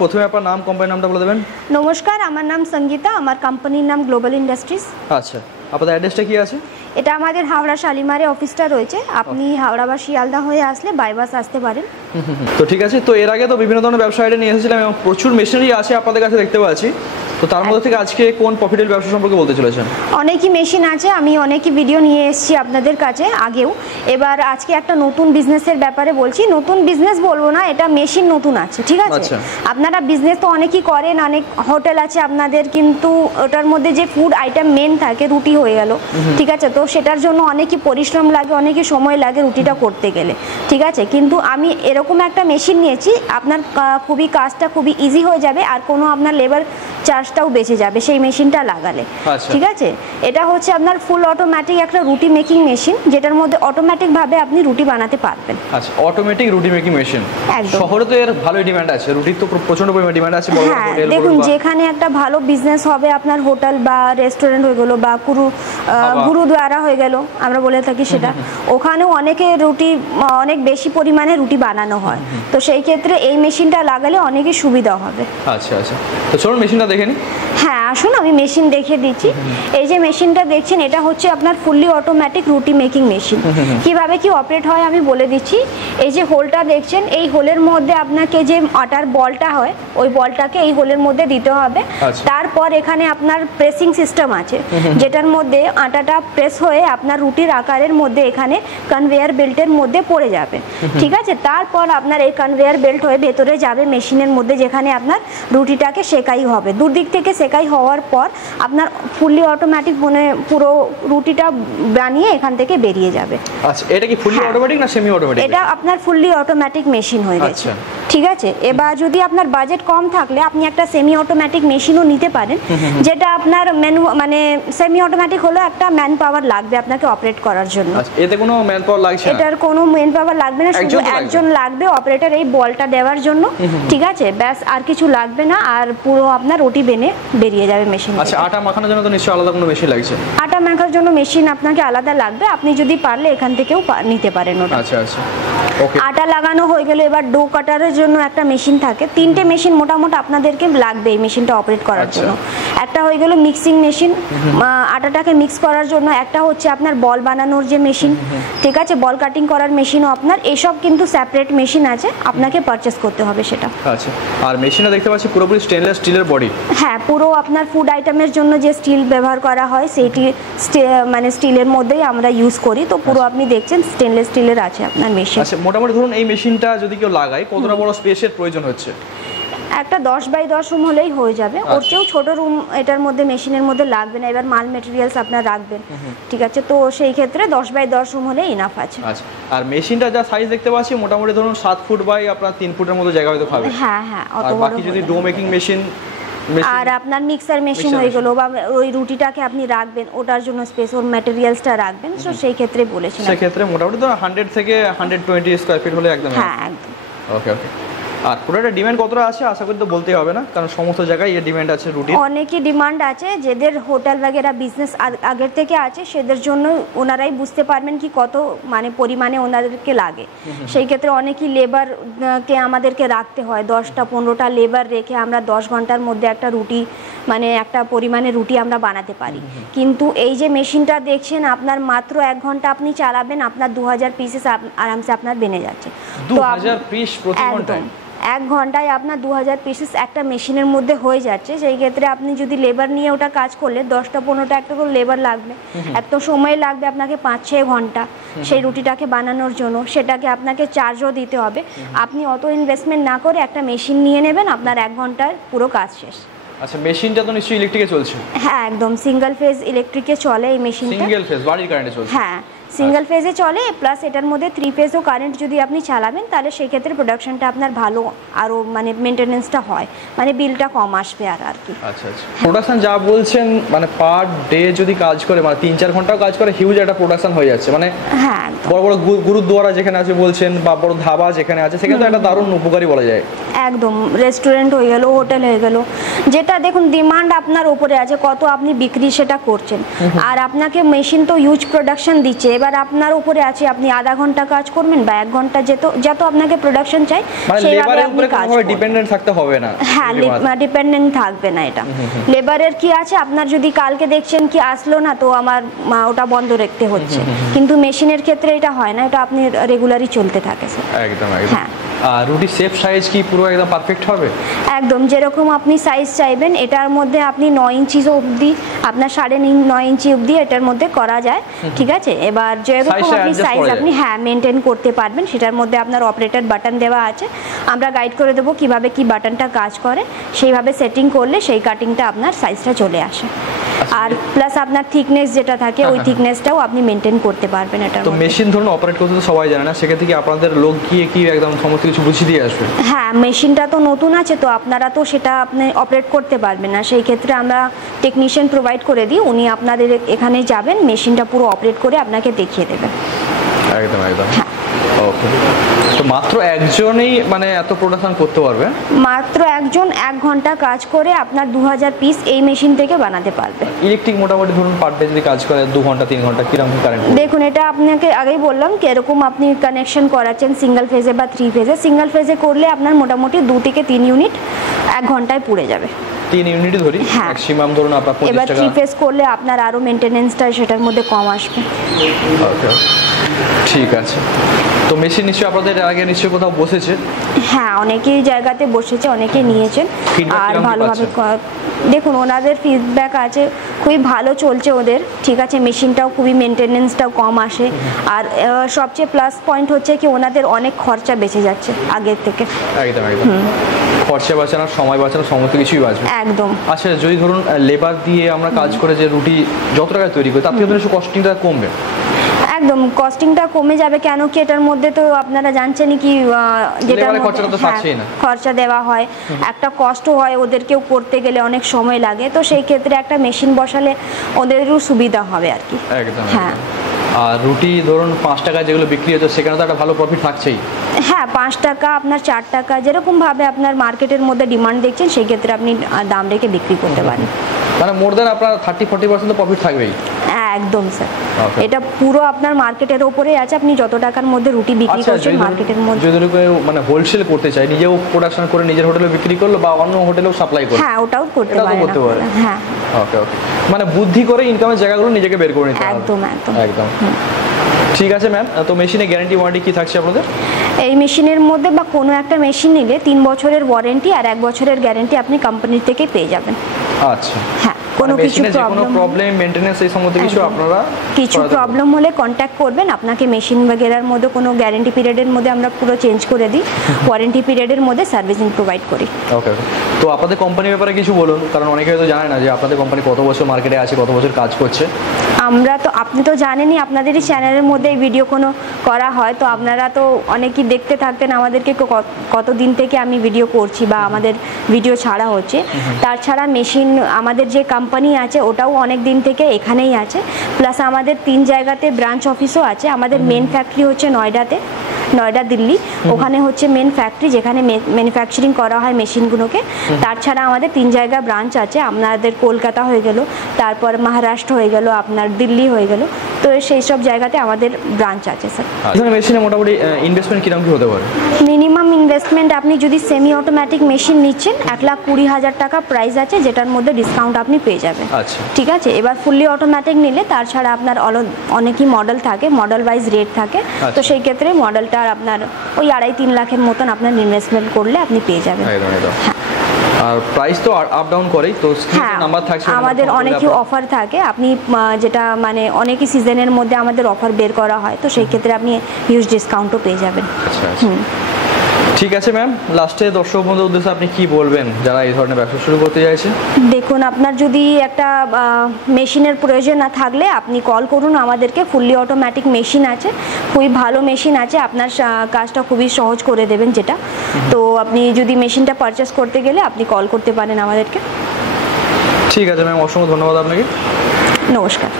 প্রথমে আপনার নাম কোম্পানির নামটা বলে দেবেন। নমস্কার, আমার নাম সঙ্গীতা, আমার কোম্পানির নাম গ্লোবাল ইন্ডাস্ট্রিজ। আচ্ছা, আপনাদের অ্যাড্রেসটা কি আছে? এটা আমাদের হাওড়া শালিমারে অফিসটা রয়েছে। আপনি হাওড়া বা শিয়ালদা হয়ে আসলে বাই বাস আসতে পারেন। তো ঠিক আছে। তো এর আগে তো বিভিন্ন ধরনের ব্যবসা আইডিয়া নিয়ে এসেছিলাম এবং প্রচুর মেশিনারি আছে আপনাদের কাছে দেখতে পাচ্ছি। তো তার মধ্যে থেকে আজকে কোন প্রফিটেবল ব্যবসা সম্পর্কে বলতে চলেছেন? অনেকই মেশিন আছে, আমি অনেকই ভিডিও নিয়ে এসেছি আপনাদের কাছে আগেও। এবার আজকে একটা নতুন বিজনেসের ব্যাপারে বলছি। নতুন বিজনেস বলবো না, এটা মেশিন নতুন আছে, ঠিক আছে? আপনারা বিজনেস তো অনেকই করেন, অনেক হোটেল আছে আপনাদের, কিন্তু ওটার মধ্যে যে ফুড আইটেম মেন থাকে রুটি হয়ে গেল, ঠিক আছে? তো সেটার জন্য অনেকই পরিশ্রম লাগে, অনেকই সময় লাগে রুটিটা করতে গেলে, ঠিক আছে? কিন্তু আমি এরকম একটা মেশিন নিয়েছি, আপনার খুবই কাজটা খুবই ইজি হয়ে যাবে আর কোনো আপনার লেবার চার্জটাও বেঁচে যাবে সেই মেশিনটা লাগালে, ঠিক আছে? এটা হচ্ছে আপনার ফুল অটোমেটিক একটা রুটি মেকিং মেশিন, যেটার মধ্যে অটোমেটিক ভাবে আপনি রুটি বানাতে পারবেন। আচ্ছা, অটোমেটিক রুটি মেকিং মেশিন। একদম, শহরে তো এর ভালো ডিমান্ড আছে, রুটির তো প্রচন্ড পরিমাণে ডিমান্ড আছে। হ্যাঁ, দেখুন যেখানে একটা ভালো বিজনেস হবে, আপনার হোটেল বা রেস্টুরেন্ট হয়ে গেল বা গুরুদ্বারা হয়ে গেল, আমরা বলে থাকি সেটা, ওখানেও অনেকে রুটি অনেক বেশি পরিমাণে রুটি বানানো হয়। তো সেই ক্ষেত্রে এই মেশিনটা লাগালে অনেকই সুবিধা হবে। আচ্ছা আচ্ছা, তো চলুন মেশিনটা দেখে নিন। হ্যাঁ, আসুন আমি মেশিন দেখিয়ে দিচ্ছি। এই যে মেশিনটা দেখছেন, এটা হচ্ছে আপনার ফুললি অটোমেটিক রুটি মেকিং মেশিন। কিভাবে কি অপারেট হয় আমি বলে দিচ্ছি। এই যে হোলটা দেখছেন, এই হোলের মধ্যে আপনাকে যে আটার বলটা হয়, ওই বলটাকে এই হোলের মধ্যে দিতে হবে। তারপর এখানে আপনার প্রেসিং সিস্টেম আছে, যেটার মধ্যে আটাটা প্রেস হয়ে আপনার রুটির আকারের মধ্যে এখানে কনভেয়ার বেল্টের মধ্যে পড়ে যাবে, ঠিক আছে? তারপর আপনার এই কনভেয়ার বেল্ট হয়ে ভেতরে যাবে মেশিনের মধ্যে, যেখানে আপনার রুটিটাকে সেকাই হবে। দুদিক থেকে সেকাই হওয়ার পর আপনার ফুললি অটোমেটিক মানে পুরো রুটিটা বানিয়ে এখান থেকে বেরিয়ে যাবে। আচ্ছা, এটা কি ফুললি অটোমেটিক না সেমি অটোমেটিক? এটা আপনার ফুললি অটোমেটিক মেশিন হয়ে গেছে, ঠিক আছে? এবার যদি আপনার বাজেট কম থাকলে আপনি একটা সেমি অটোমেটিক মেশিনও নিতে পারেন, যেটা আপনার মানে সেমি অটোমেটিক হলো একটা ম্যান পাওয়ার লাগবে আপনাকে অপারেট করার জন্য। এতে কোনো ম্যান পাওয়ার লাগছে না? এটার কোনো ম্যান পাওয়ার লাগবে না, শুধু একজন লাগবে অপারেটর এই বলটা দেওয়ার জন্য, ঠিক আছে? ব্যাস, আর কিছু লাগবে না, আর পুরো আপনার রুটি বেনে বেরিয়ে যাবে মেশিন। আচ্ছা, আটা মাখানোর জন্য তো নিশ্চয়ই আলাদা কোনো মেশিন লাগছে? আটা মাখার জন্য মেশিন আপনাকে আলাদা লাগবে, আপনি যদি পারলে এখান থেকেও নিতে পারেন ওটা। আচ্ছা আচ্ছা, ওকে। আটা লাগানো হয়ে গেলে এবার ডো কাটারের জন্য একটা মেশিন থাকে। তিনটে মেশিন মোটামুটি আপনাদেরকে লাগবে এই মেশিনটা অপারেট করার জন্য। একটা হয়ে গেল মিক্সিং মেশিন, আটাটাকে মিক্স করার জন্য। একটা হচ্ছে আপনার বল বানানোর যে মেশিন, ঠিক আছে? বল কাটিং করার মেশিনও আপনার। এসব কিন্তু সেপারেট মেশিন আছে, আপনাকে পারচেস করতে হবে সেটা। আচ্ছা, আর মেশিনটা দেখতে পাচ্ছি পুরোপুরি স্টেনলেস স্টিলের বডি। হ্যাঁ, পুরো আপনার ফুড আইটেমের জন্য যে স্টিল ব্যবহার করা হয় সেইটি মানে স্টিলের মধ্যেই আমরা ইউজ করি। তো পুরো আপনি দেখছেন স্টেনলেস স্টিলের আছে আপনার মেশিন। আচ্ছা, মোটামুটি ধরুন এই মেশিনটা যদি কেউ লাগায় কতটা বড় স্পেসের প্রয়োজন হচ্ছে? একটা 10 বাই 10 রুম হলেই হয়ে যাবে। ওর চেয়েও ছোট রুম এটার মধ্যে মেশিনের মধ্যে লাগবে না। এবার মাল মেটেরিয়ালস আপনার রাখবেন, ঠিক আছে? তো সেই ক্ষেত্রে 10 বাই 10 রুম হলে ইনাফ আছে। আচ্ছা, আর মেশিনটা যা সাইজ দেখতে পাচ্ছি মোটামুটি ধরুন 7 ফুট বাই আপনার 3 ফুটের মতো জায়গা হয়তো পাবে। হ্যাঁ হ্যাঁ, অত আর বড়। বাকি যদি ডো মেকিং মেশিন আর আপনার মিক্সার মেশিন হয়ে গেল, বা ওই রুটিটাকে আপনি রাখবেন, ওটার জন্য স্পেস, ওর ম্যাটেরিয়ালসটা রাখবেন, তো সেই ক্ষেত্রে বলেছিলাম। সেই ক্ষেত্রে মোটামুটি ধরুন 100 থেকে 120 স্কয়ার ফিট হলে একদম। হ্যাঁ, একদম। ওকে ওকে। আর পুরোটা ডিমান্ড কতটা আছে আশা করি তো বলতেই হবে না, কারণ সমস্ত জায়গায় এর ডিমান্ড আছে রুটি। অনেকই ডিমান্ড আছে, যাদের হোটেল বাগেরা বিজনেস আগের থেকে আছে সেদের জন্য ওনারাই বুঝতে পারবেন কি কত মানে পরিমাণে ওনাদেরকে লাগে। সেই ক্ষেত্রে অনেকই লেবারকে আমাদেরকে রাখতে হয়, 10টা 15টা লেবার রেখে আমরা 10 ঘন্টার মধ্যে একটা রুটি মানে একটা পরিমাণে রুটি আমরা বানাতে পারি। কিন্তু এই যে মেশিনটা দেখছেন, আপনার মাত্র 1 ঘন্টা আপনি চালাবেন, আপনার 2000 পিসেস আরামসে আপনার বেনে যাচ্ছে। 2000 পিস প্রতি ঘন্টায়? 1 ঘন্টায় আপনার 2000 পিসেস একটা মেশিনের মধ্যে হয়ে যাচ্ছে। সেই ক্ষেত্রে আপনি যদি লেবার নিয়ে ওটা কাজ করলে 10টা 15টা একটা করে লেবার লাগবে, এত সময় লাগবে আপনাকে 5-6 ঘন্টা সেই রুটিটাকে বানানোর জন্য। সেটাকে আপনাকে চার্জও দিতে হবে। আপনি অত ইনভেস্টমেন্ট না করে একটা মেশিন নিয়ে নেবেন, আপনার 1 ঘন্টায় পুরো কাজ শেষ। আচ্ছা, মেশিনটা তো নিশ্চয়ই ইলেকট্রিকে চলছে? হ্যাঁ, একদম সিঙ্গেল ফেজ ইলেকট্রিকে চলে এই মেশিনটা। সিঙ্গেল ফেজ বাড়ির কারেন্টে চলছে? হ্যাঁ, সিঙ্গেল ফেজে চলে, প্লাস এটার মধ্যে 3 ফেজও কারেন্ট যদি আপনি চালাবেন তাহলে সেই ক্ষেত্রে প্রোডাকশনটা আপনার ভালো, আরও মানে মেনটেনেন্সটা হয়, মানে বিলটা কম আসবে আর কি। আচ্ছা আচ্ছা, প্রোডাকশন যা বলছেন মানে পার ডে যদি কাজ করে মানে 3-4 ঘন্টাও কাজ করে, হিউজ একটা প্রোডাকশন হয়ে যাচ্ছে। মানে হ্যাঁ, বড় বড় গুরুদ্বারা যেখানে আছে বলছেন, বা বড় ধাবা যেখানে আছে, সেখানে তো একটা দারুণ উপকারী বলা যায়। একদম রেস্টুরেন্ট হয়ে গেল, হোটেল হয়ে গেল, যেটা দেখুন ডিমান্ড আপনার উপরে আছে, কত আপনি বিক্রি সেটা করছেন। আর আপনাকে মেশিন তো ইউজ প্রোডাকশন দিচ্ছে, এবার আপনার উপরে আছে আপনি আধা ঘন্টা কাজ করবেন বা 1 ঘন্টা, যত আপনাকে প্রোডাকশন চাই সেইভাবে আপনি কাজ করবেন। ডিপেন্ডেন্ট থাকতে হবে না। হ্যাঁ, ডিপেন্ডেন্ট থাকবে না। এটা লেবারের কি আছে, আপনার যদি কালকে দেখছেন কি আসলো না, তো আমার ওটা বন্ধ রাখতে হচ্ছে, কিন্তু মেশিনের ক্ষেত্রে এটা হয় না, এটা আপনি রেগুলারই চলতে থাকে স্যার। একদম একদম। আর রুটি শেপ সাইজ কি পুরো একদম পারফেক্ট হবে? একদম, যেরকম আপনি সাইজ চাইবেন এটার মধ্যে আপনি 9 ইঞ্চি অবধি, আপনার 9.5 ইঞ্চি অবধি এটার মধ্যে করা যায়, ঠিক আছে। এবার যেরকম আপনি সাইজ আপনি মেনটেন করতে পারবেন, সেটার মধ্যে আপনার অপারেটর বাটন দেওয়া আছে, আমরা গাইড করে দেবো কিভাবে কি বাটনটা কাজ করে, সেইভাবে সেটিং করলে সেই কাটিংটা আপনার সাইজটা চলে আসে। আর প্লাস আপনার থিকনেস যেটা থাকে ওই থিকনেসটাও আপনি মেনটেন করতে পারবেন। এটা তো মেশিন ধরুন অপারেট করতে তো সবাই জানে না, সেক্ষেত্রে কি আপনাদের লোক গিয়ে কি একদম সমস্ত কিছু বুঝিয়ে দিয়ে আসবে? হ্যাঁ, মেশিনটা তো নতুন আছে, তো আপনারা তো সেটা আপনি অপারেট করতে পারবেন না, সেই ক্ষেত্রে আমরা টেকনিশিয়ান প্রোভাইড করে দিই, উনি আপনাদের এখানে যাবেন, মেশিনটা পুরো অপারেট করে আপনাকে দেখিয়ে দেবেন। একদম একদম। ওকে, তো মাত্র একজনই মানে এত প্রোডাকশন করতে পারবে? মাত্র একজন 1 ঘন্টা কাজ করে আপনার 2000 পিস এই মেশিন থেকে বানাতে পারবে। ইলেকট্রিক মোটামুটি ধরুন পার ডে যদি কাজ করে 2 ঘন্টা 3 ঘন্টা কিরকম কারেন্ট? দেখুন, এটা আপনাকে আগেই বললাম কিরকম আপনি কানেকশন করাচ্ছেন, সিঙ্গেল ফেজে বা 3 ফেজে। সিঙ্গেল ফেজে করলে আপনার মোটামুটি 2 থেকে 3 ইউনিট 1 ঘন্টায় পুড়ে যাবে। 3 ইউনিটই ধরি ম্যাক্সিমাম, ধরুন আপনার 25 টাকা। এবার 3 ফেজ করলে আপনার আরো মেইনটেনেন্সটা সেটার মধ্যে কম আসবে। ওকে, ঠিক আছে। তো মেশিন নিশ্চয়ই আপনাদের আগে নিশ্চয়ই কোথাও বসেছে? হ্যাঁ, অনেকেই জায়গাতে বসেছে, অনেকে নিয়েছেন আর ভালোভাবে। দেখুন, ওনাদের ফিডব্যাক আছে, খুবই ভালো চলছে ওদের, ঠিক আছে। মেশিনটাও খুবই মেনটেনেন্সটাও কম আসে, আর সবচেয়ে প্লাস পয়েন্ট হচ্ছে কি ওনাদের অনেক খরচা বেঁচে যাচ্ছে আগের থেকে। একদম একদম, খরচা বাঁচানো, সময় বাঁচানো, সমস্ত কিছুই বাঁচবে। একদম। আচ্ছা, যদি ধরুন লেবার দিয়ে আমরা কাজ করে যে রুটি যত টাকায় তৈরি করি, তার থেকে একটু কস্টিংটা কমবে? একদম, কস্টিংটা কমে যাবে, কেন কি এটার মধ্যে তো আপনারা জানছেনই কি যেটা খরচা দেওয়া হয়, একটা কষ্ট হয়, ওদেরকেও করতে গেলে অনেক সময় লাগে, তো সেই ক্ষেত্রে একটা মেশিন বসালে ওদেরও সুবিধা হবে আর কি। একদম। হ্যাঁ, আর রুটি ধরুন 5 টাকা যেগুলো বিক্রি হচ্ছে সেখানে তো একটা ভালো প্রফিট থাকছেই। হ্যাঁ, 5 টাকা আপনার 4 টাকা যেরকম ভাবে আপনার মার্কেটের মধ্যে ডিমান্ড দেখছেন, সেই ক্ষেত্রে আপনি দাম রেখে বিক্রি করতে পারেন। মানে মোর দেন আপনার 30-40% প্রফিট থাকবেই। একদম স্যার, এটা পুরো আপনার মার্কেটের উপরেই আছে, আপনি যত টাকার মধ্যে রুটি বিক্রি করছেন মার্কেটের মধ্যে। যদি কেউ মানে হোলসেল করতে চায়, নিজেও প্রোডাকশন করে নিজের হোটেলে বিক্রি করলো বা অন্য হোটেলেও সাপ্লাই করলো, হ্যাঁ ওটাও করতে পারেন। হ্যাঁ, ওকে ওকে, মানে বুদ্ধি করে ইনকামের জায়গাগুলো নিজেকে বের করে নিতে হবে। একদম একদম একদম। ঠিক আছে ম্যাম, তো মেশিনে গ্যারান্টি ওয়ারেন্টি কি থাকছে আপনাদের? এই মেশিনের মধ্যে বা কোনো একটা মেশিন নিলে 3 বছরের ওয়ারেন্টি আর 1 বছরের গ্যারান্টি আপনি কোম্পানির থেকে পেয়ে যাবেন। আচ্ছা, হ্যাঁ, কোনো কিছু প্রবলেম মেইনটেনেন্স এই সমস্ত কিছু আপনারা কিছু প্রবলেম হলে কন্ট্যাক্ট করবেন, আপনাকে মেশিন वगैरहর মধ্যে কোনো গ্যারান্টি পিরিয়ডের মধ্যে আমরা পুরো চেঞ্জ করে দিই, ওয়ারেন্টি পিরিয়ডের মধ্যে সার্ভিসিং প্রোভাইড করি। ওকে ওকে, তো আপনাদের কোম্পানির ব্যাপারে কিছু বলুন, কারণ অনেকে হয়তো জানে না যে আপনাদের কোম্পানি কত বছর মার্কেটে আছে, কত বছর কাজ করছে। আমরা তো, আপনি তো জানেনই, আপনাদেরই চ্যানেলের মধ্যে এই ভিডিও কোনো করা হয়, তো আপনারা তো অনেকেই দেখতে থাকতেন আমাদেরকে কতদিন থেকে আমি ভিডিও করছি বা আমাদের ভিডিও ছাড়া হচ্ছে। তাছাড়া মেশিন আমাদের যে কোম্পানি আছে ওটাও অনেক দিন থেকে এখানেই আছে, প্লাস আমাদের 3 জায়গাতে ব্রাঞ্চ অফিসও আছে। আমাদের মেন ফ্যাক্টরি হচ্ছে নয়ডাতে, নয়ডা দিল্লি, ওখানে হচ্ছে মেন ফ্যাক্টরি যেখানে ম্যানুফ্যাকচারিং করা হয় মেশিনগুলোকে। তাছাড়া আমাদের 3 জায়গা ব্রাঞ্চ আছে, আপনাদের কলকাতা হয়ে গেল, তারপর মহারাষ্ট্র হয়ে গেল, আপনার দিল্লি হয়ে গেল, তো সেই সব জায়গাতে আমাদের ব্রাঞ্চ আছে স্যার। এখানে মেশিনে মোটামুটি ইনভেস্টমেন্ট কিরকম কি হতে পারে? মিনিমাম ইনভেস্টমেন্ট আপনি যদি সেমি অটোমেটিক মেশিন নিচ্ছেন 1,20,000 টাকা প্রাইস আছে, যেটার মধ্যে ডিসকাউন্ট আপনি পেয়ে যাবেন। আচ্ছা, ঠিক আছে। এবার ফুললি অটোমেটিক নিলে তাছাড়া আপনার অনেকই মডেল থাকে, মডেল ওয়াইজ রেট থাকে, তো সেই ক্ষেত্রে মডেলটা আপনার ওই 2.5-3 লাখের মতন আপনার ইনভেস্টমেন্ট করলে আপনি পেয়ে যাবেন। আর প্রাইস তো আপ ডাউন করেই, তো স্ক্রিনে নাম্বার থাকছে, আমাদের অনেকই অফার থাকে, আপনি যেটা মানে অনেকই সিজনের মধ্যে আমাদের অফার বের করা হয়, তো সেই ক্ষেত্রে আপনি হিউজ ডিসকাউন্টও পেয়ে যাবেন। আচ্ছা, ঠিক আছে ম্যাম, লাস্টে দর্শক বন্ধুদের উদ্দেশ্যে আপনি কি বলবেন যারা এই ধরনের ব্যবসা শুরু করতে চাইছে? দেখুন, আপনার যদি একটা মেশিনের প্রয়োজন না থাকলে আপনি কল করুন আমাদেরকে, ফুললি অটোমেটিক মেশিন আছে, খুবই ভালো মেশিন আছে, আপনার কাজটা খুবই সহজ করে দেবেন যেটা। তো আপনি যদি মেশিনটা পারচেস করতে গেলে আপনি কল করতে পারেন আমাদেরকে। ঠিক আছে ম্যাম, অসংখ্য ধন্যবাদ আপনাকে। নমস্কার।